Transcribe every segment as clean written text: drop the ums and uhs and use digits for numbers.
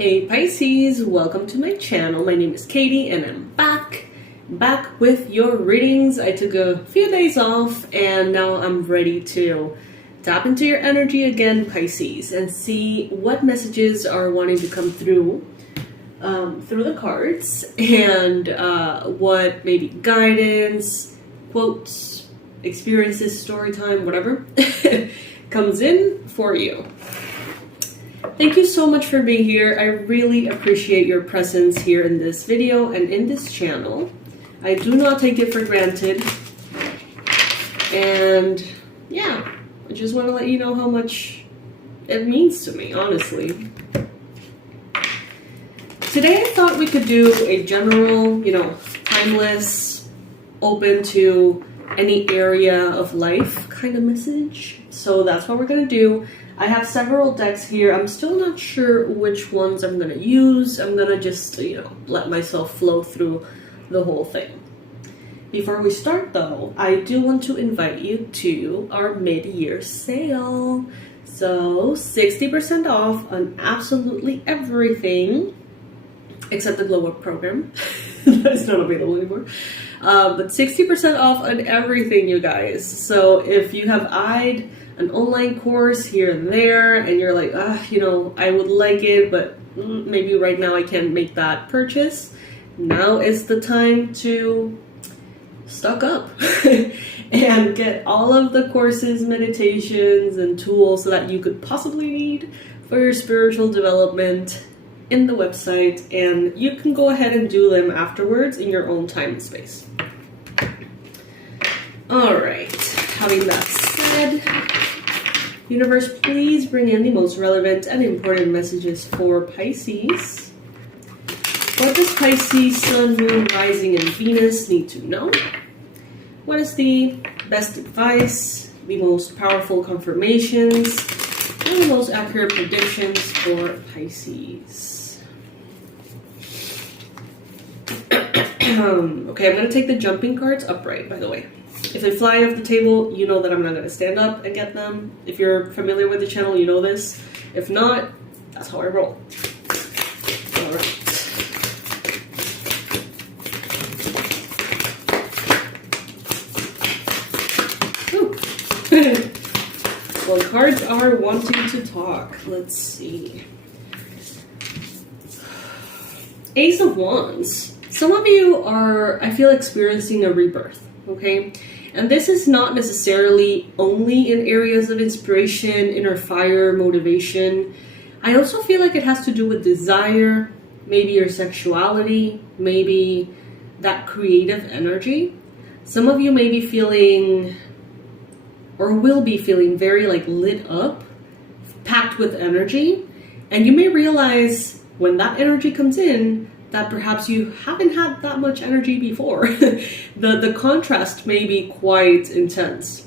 Hey Pisces, welcome to my channel. My name is Katie and I'm back with your readings. I took a few days off and now I'm ready to tap into your energy again, Pisces, and see what messages are wanting to come through the cards, and what maybe guidance, quotes, experiences, story time, whatever comes in for you. Thank you so much for being here. I really appreciate your presence here in this video and in this channel. I do not take it for granted. And yeah, I just want to let you know how much it means to me, honestly. Today I thought we could do a general, timeless, open to any area of life kind of message. So that's what we're going to do. I have several decks here. I'm still not sure which ones I'm going to use. I'm going to just, let myself flow through the whole thing. Before we start though, I do want to invite you to our mid-year sale. So 60% off on absolutely everything except the glow up program. That's not available anymore. But 60% off on everything, you guys. So if you have eyed an online course here and there and you're like, I would like it, but maybe right now I can't make that purchase, now is the time to stock up and get all of the courses, meditations, and tools that you could possibly need for your spiritual development in the website, and you can go ahead and do them afterwards in your own time and space. Alright, having that said, universe, please bring in the most relevant and important messages for Pisces. What does Pisces, Sun, Moon, Rising, and Venus need to know? What is the best advice, the most powerful confirmations, and the most accurate predictions for Pisces? Okay, I'm going to take the jumping cards upright, by the way. If they fly off the table, you know that I'm not going to stand up and get them. If you're familiar with the channel, you know this. If not, that's how I roll. Alright. Well, cards are wanting to talk. Let's see. Ace of Wands. Some of you are, I feel, experiencing a rebirth, okay? And this is not necessarily only in areas of inspiration, inner fire, motivation. I also feel like it has to do with desire, maybe your sexuality, maybe that creative energy. Some of you may be feeling, or will be feeling, very lit up, packed with energy. And you may realize when that energy comes in, that perhaps you haven't had that much energy before. The contrast may be quite intense.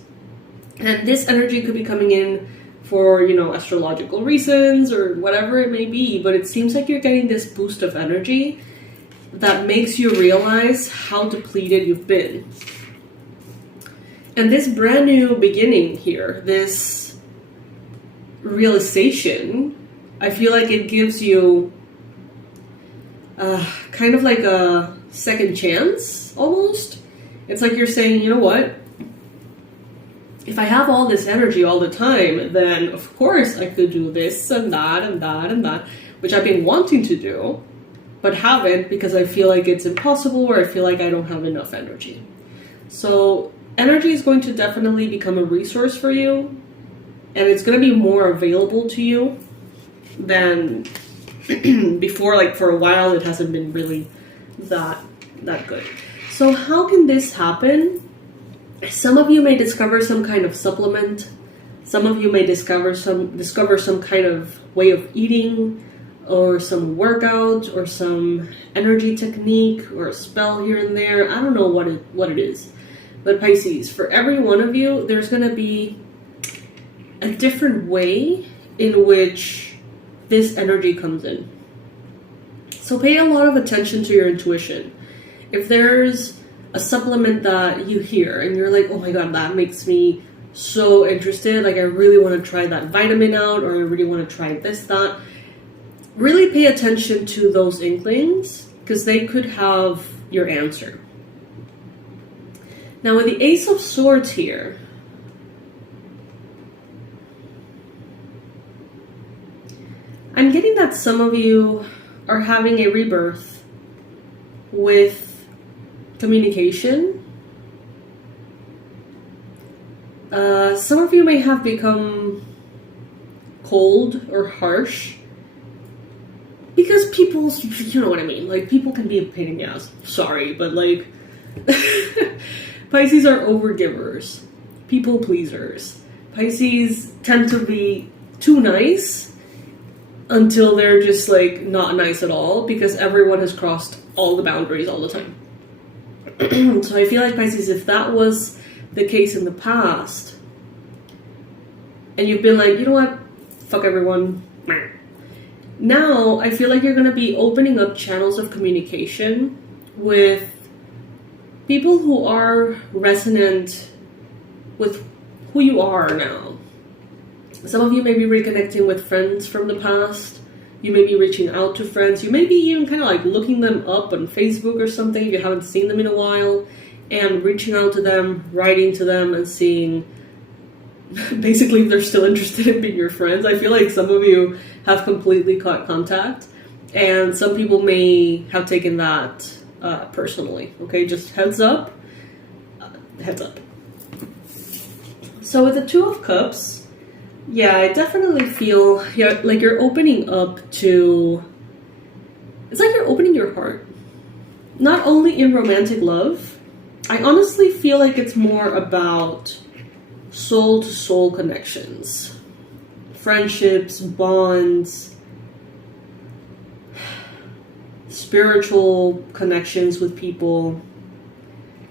And this energy could be coming in for, astrological reasons or whatever it may be, but it seems like you're getting this boost of energy that makes you realize how depleted you've been. And this brand new beginning here, this realization, I feel like it gives you kind of like a second chance, almost. It's like you're saying, you know what? If I have all this energy all the time, then of course I could do this and that and that and that, which I've been wanting to do, but haven't because I feel like it's impossible or I feel like I don't have enough energy. So energy is going to definitely become a resource for you, and it's going to be more available to you than before. Like for a while it hasn't been really that good. So how can this happen? Some of you may discover some kind of supplement. Some of you may discover some kind of way of eating, or some workout, or some energy technique, or a spell here and there. I don't know what it is. But Pisces, for every one of you, there's going to be a different way in which this energy comes in. So pay a lot of attention to your intuition. If there's a supplement that you hear and you're like, oh my god, that makes me so interested, like I really want to try that vitamin out, or I really want to try this, that, really pay attention to those inklings because they could have your answer. Now with the Ace of Swords here, I'm getting that some of you are having a rebirth with communication. Some of you may have become cold or harsh because people, you know what I mean, like people can be a pain in the ass. Sorry, but like Pisces are overgivers, people pleasers. Pisces tend to be too nice until they're just like not nice at all because everyone has crossed all the boundaries all the time. So I feel like Pisces, if that was the case in the past, and you've been like, you know what, fuck everyone. Now, I feel like you're going to be opening up channels of communication with people who are resonant with who you are now. Some of you may be reconnecting with friends from the past. You may be reaching out to friends. You may be even kind of like looking them up on Facebook or something if you haven't seen them in a while, and reaching out to them, writing to them, and seeing basically if they're still interested in being your friends. I feel like some of you have completely cut contact, and some people may have taken that personally. Okay, just heads up. Heads up. So with the Two of Cups, yeah, I definitely feel like you're opening up to... It's like you're opening your heart. Not only in romantic love, I honestly feel like it's more about soul-to-soul connections, friendships, bonds, spiritual connections with people.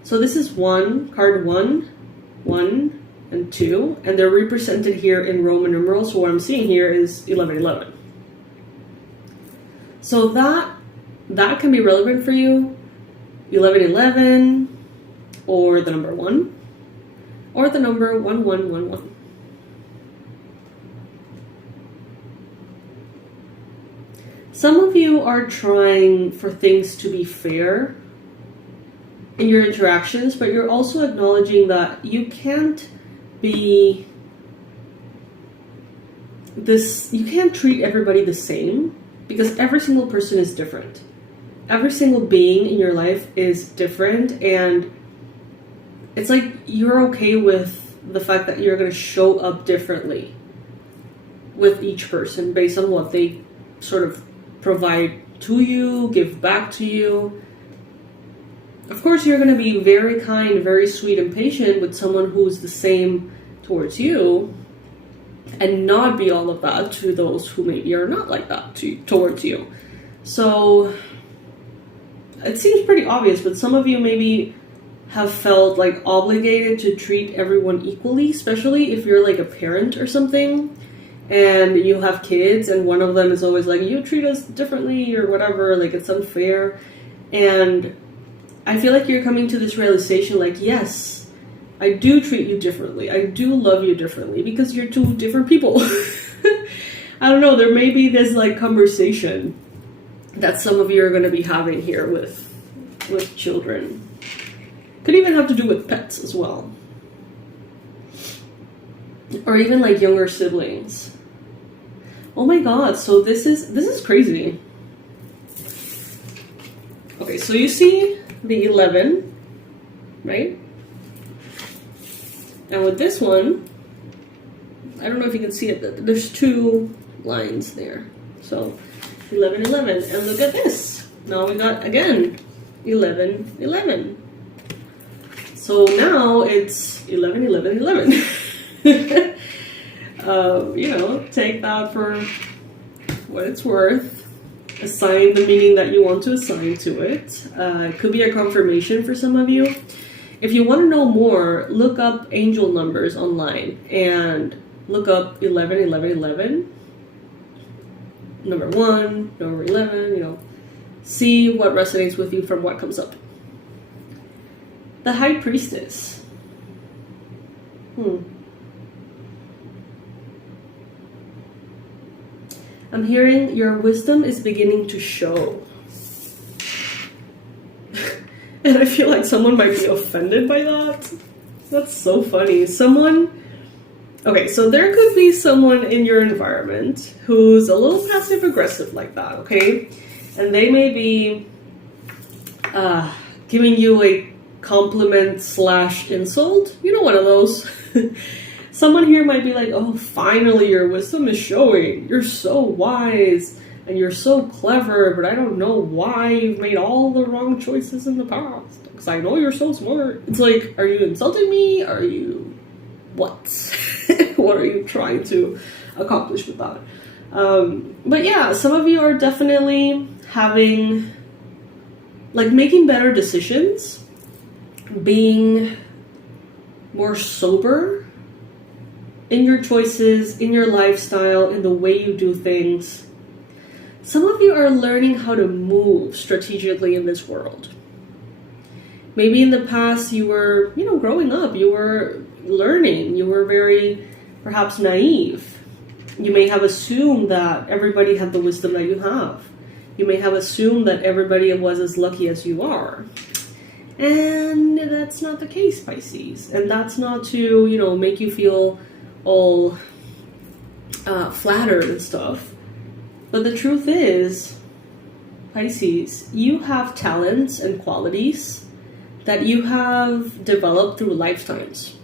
So this is card one, and 2, and they're represented here in Roman numerals. So what I'm seeing here is 1111. So that can be relevant for you. 1111, or the number 1. Or the number 1111. Some of you are trying for things to be fair in your interactions, but you're also acknowledging that you can't be this, you can't treat everybody the same because every single person is different. Every single being in your life is different, and it's like you're okay with the fact that you're going to show up differently with each person based on what they sort of provide to you, give back to you. Of course, you're going to be very kind, very sweet and patient with someone who's the same towards you, and not be all of that to those who maybe are not like that towards you. So it seems pretty obvious, but some of you maybe have felt like obligated to treat everyone equally, especially if you're like a parent or something and you have kids and one of them is always like, you treat us differently or whatever, like it's unfair. And I feel like you're coming to this realization like, yes, I do treat you differently. I do love you differently because you're two different people. I don't know, there may be this like conversation that some of you are going to be having here with children. Could even have to do with pets as well. Or even like younger siblings. Oh my god, so this is crazy. Okay, so you see the 11, right? And with this one, I don't know if you can see it, there's 2 lines there. So 11, 11, and look at this. Now we got, again, 11, 11. So now it's 11, 11, 11. You know, take that for what it's worth. Assign the meaning that you want to assign to it. It could be a confirmation for some of you. If you want to know more, look up angel numbers online and look up 11, 11, 11. Number 1, number 11, you know. See what resonates with you from what comes up. The High Priestess. I'm hearing your wisdom is beginning to show. And I feel like someone might be offended by that. That's so funny. Okay, so there could be someone in your environment who's a little passive aggressive like that, okay? And they may be giving you a compliment / insult. You know, one of those. Someone here might be like, oh, finally your wisdom is showing. You're so wise and you're so clever, but I don't know why you've made all the wrong choices in the past. Because I know you're so smart. It's like, are you insulting me? Are you... what? What are you trying to accomplish with that? But yeah, some of you are definitely having... like making better decisions. Being more sober in your choices, in your lifestyle, in the way you do things. Some of you are learning how to move strategically in this world. Maybe in the past you were, growing up, you were learning, you were very, perhaps naive. You may have assumed that everybody had the wisdom that you have. You may have assumed that everybody was as lucky as you are. And that's not the case, Pisces. And that's not to, make you feel all flattered and stuff. But the truth is, Pisces, you have talents and qualities that you have developed through lifetimes.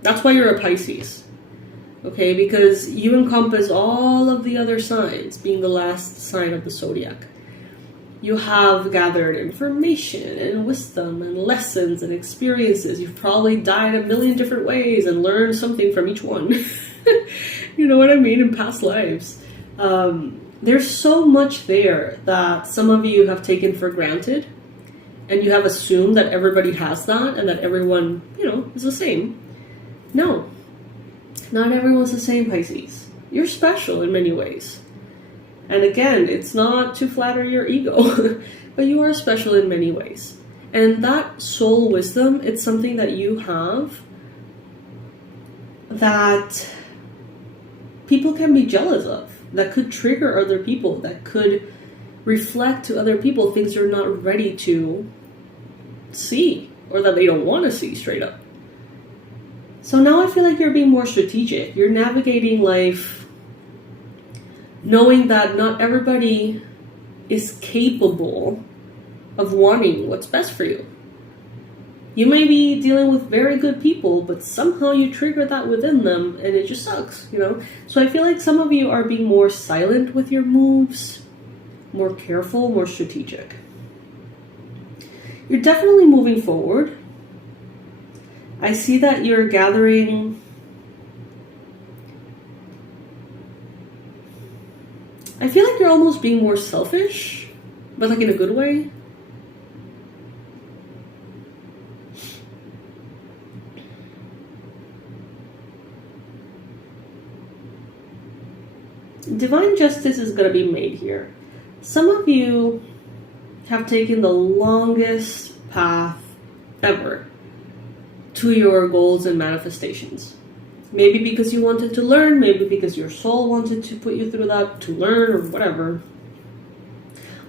That's why you're a Pisces. Okay, because you encompass all of the other signs, being the last sign of the zodiac. You have gathered information and wisdom and lessons and experiences. You've probably died a million different ways and learned something from each one. You know what I mean? In past lives. There's so much there that some of you have taken for granted. And you have assumed that everybody has that and that everyone, is the same. No. Not everyone's the same, Pisces. You're special in many ways. And again, it's not to flatter your ego, but you are special in many ways. And that soul wisdom, it's something that you have that people can be jealous of, that could trigger other people, that could reflect to other people things they're not ready to see or that they don't want to see straight up. So now I feel like you're being more strategic. You're navigating life knowing that not everybody is capable of wanting what's best for you. You may be dealing with very good people, but somehow you trigger that within them and it just sucks, So I feel like some of you are being more silent with your moves, more careful, more strategic. You're definitely moving forward. I see that you're gathering... I feel like you're almost being more selfish, but like in a good way. Divine justice is going to be made here. Some of you have taken the longest path ever to your goals and manifestations. Maybe because you wanted to learn, maybe because your soul wanted to put you through that to learn or whatever.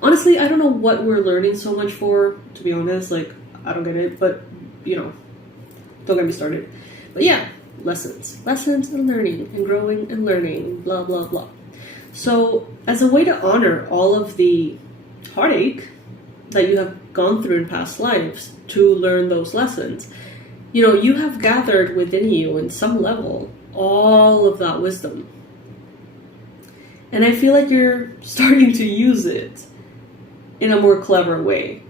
Honestly, I don't know what we're learning so much for, to be honest. Like, I don't get it, but, don't get me started. But yeah, lessons and learning and growing and learning, blah, blah, blah. So as a way to honor all of the heartache that you have gone through in past lives to learn those lessons, you have gathered within you in some level all of that wisdom. And I feel like you're starting to use it in a more clever way.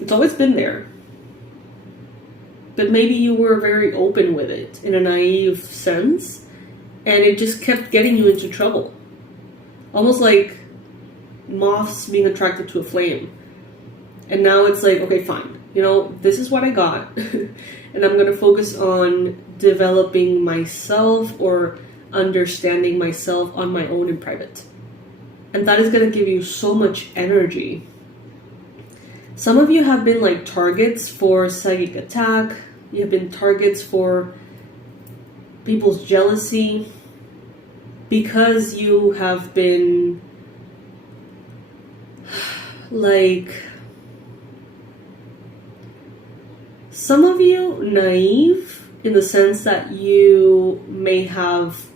It's always been there. But maybe you were very open with it in a naive sense, and it just kept getting you into trouble. Almost like moths being attracted to a flame. And now it's like, okay, fine. This is what I got. And I'm going to focus on developing myself or understanding myself on my own in private. And that is going to give you so much energy. Some of you have been like targets for psychic attack. You have been targets for people's jealousy. because you have been like, some of you naive in the sense that you may have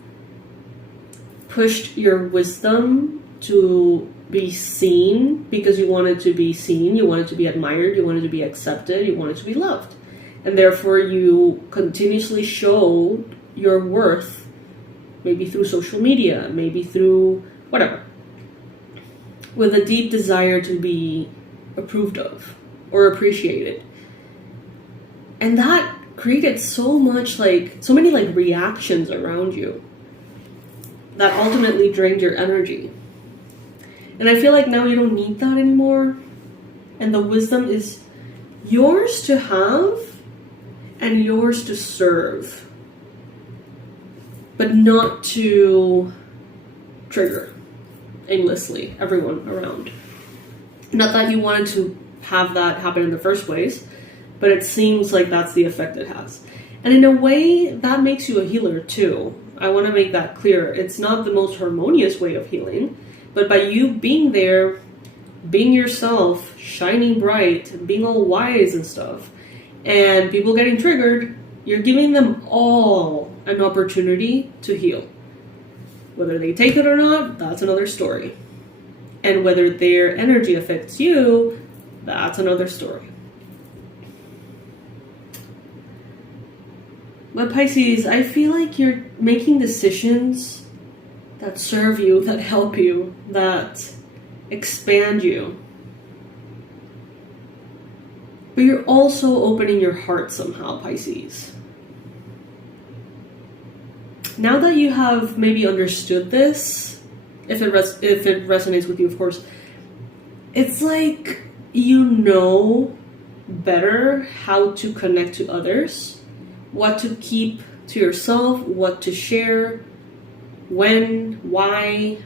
pushed your wisdom to be seen because you wanted to be seen, you wanted to be admired, you wanted to be accepted, you wanted to be loved. And therefore you continuously showed your worth, maybe through social media, maybe through whatever, with a deep desire to be approved of or appreciated. And that created so many reactions around you that ultimately drained your energy. And I feel like now you don't need that anymore. And the wisdom is yours to have and yours to serve, but not to trigger aimlessly everyone around. Not that you wanted to have that happen in the first place, but it seems like that's the effect it has. And in a way, that makes you a healer too. I want to make that clear. It's not the most harmonious way of healing, but by you being there, being yourself, shining bright, being all wise and stuff, and people getting triggered, you're giving them all an opportunity to heal. Whether they take it or not, that's another story. And whether their energy affects you, that's another story. But Pisces, I feel like you're making decisions that serve you, that help you, that expand you. But you're also opening your heart somehow, Pisces. Now that you have maybe understood this, if it resonates with you, of course, it's like you know better how to connect to others, what to keep to yourself, what to share, when, why.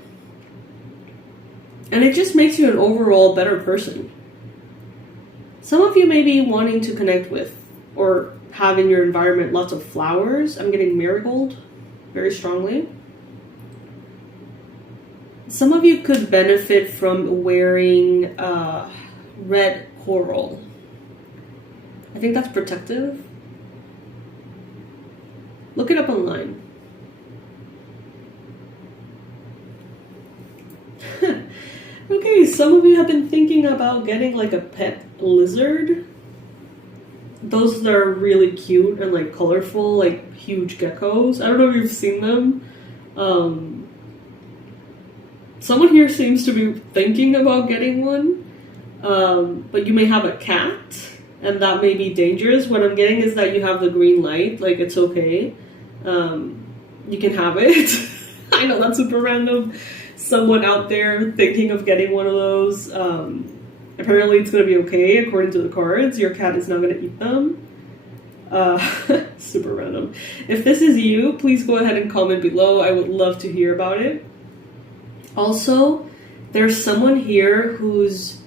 And it just makes you an overall better person. Some of you may be wanting to connect with or have in your environment lots of flowers. I'm getting marigold very strongly. Some of you could benefit from wearing red coral. I think that's protective. Look it up online. Okay, some of you have been thinking about getting like a pet lizard. Those that are really cute and like colorful, like huge geckos. I don't know if you've seen them. Someone here seems to be thinking about getting one. But you may have a cat, and that may be dangerous. What I'm getting is that you have the green light, like it's okay. You can have it. I know that's super random. Someone out there thinking of getting one of those. Apparently it's going to be okay according to the cards. Your cat is not going to eat them. Super random. If this is you, please go ahead and comment below. I would love to hear about it. Also, there's someone here who's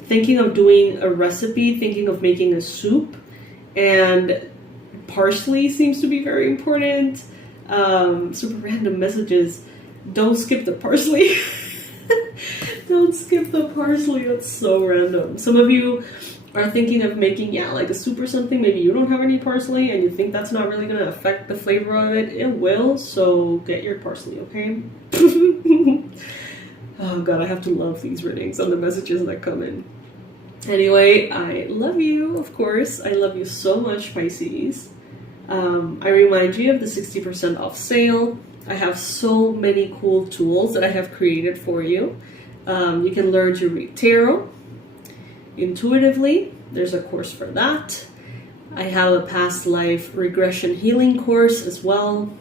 thinking of doing a recipe, thinking of making a soup, and parsley seems to be very important. Super random messages. Don't skip the parsley. Don't skip the parsley. That's so random. Some of you are thinking of making, like a soup or something. Maybe you don't have any parsley and you think that's not really going to affect the flavor of it. It will, so get your parsley, okay? Oh god, I have to love these readings and the messages that come in. Anyway, I love you, of course. I love you so much, Pisces. I remind you of the 60% off sale. I have so many cool tools that I have created for you. You can learn to read tarot intuitively. There's a course for that. I have a past life regression healing course as well.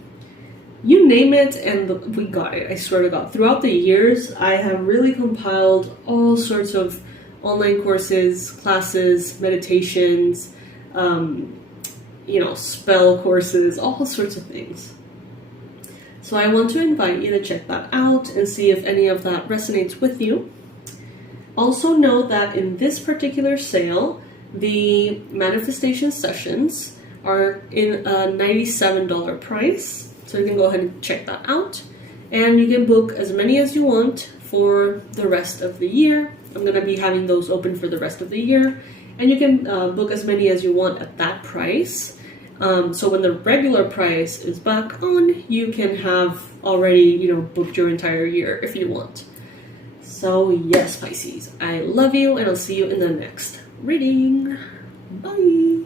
You name it and we got it. I swear to God. Throughout the years, I have really compiled all sorts of online courses, classes, meditations, spell courses, all sorts of things. So I want to invite you to check that out and see if any of that resonates with you. Also know that in this particular sale, the manifestation sessions are in a $97 price. So you can go ahead and check that out. And you can book as many as you want for the rest of the year. I'm going to be having those open for the rest of the year. And you can book as many as you want at that price. So when the regular price is back on, you can have already, booked your entire year if you want. So yes, Pisces, I love you, and I'll see you in the next reading. Bye!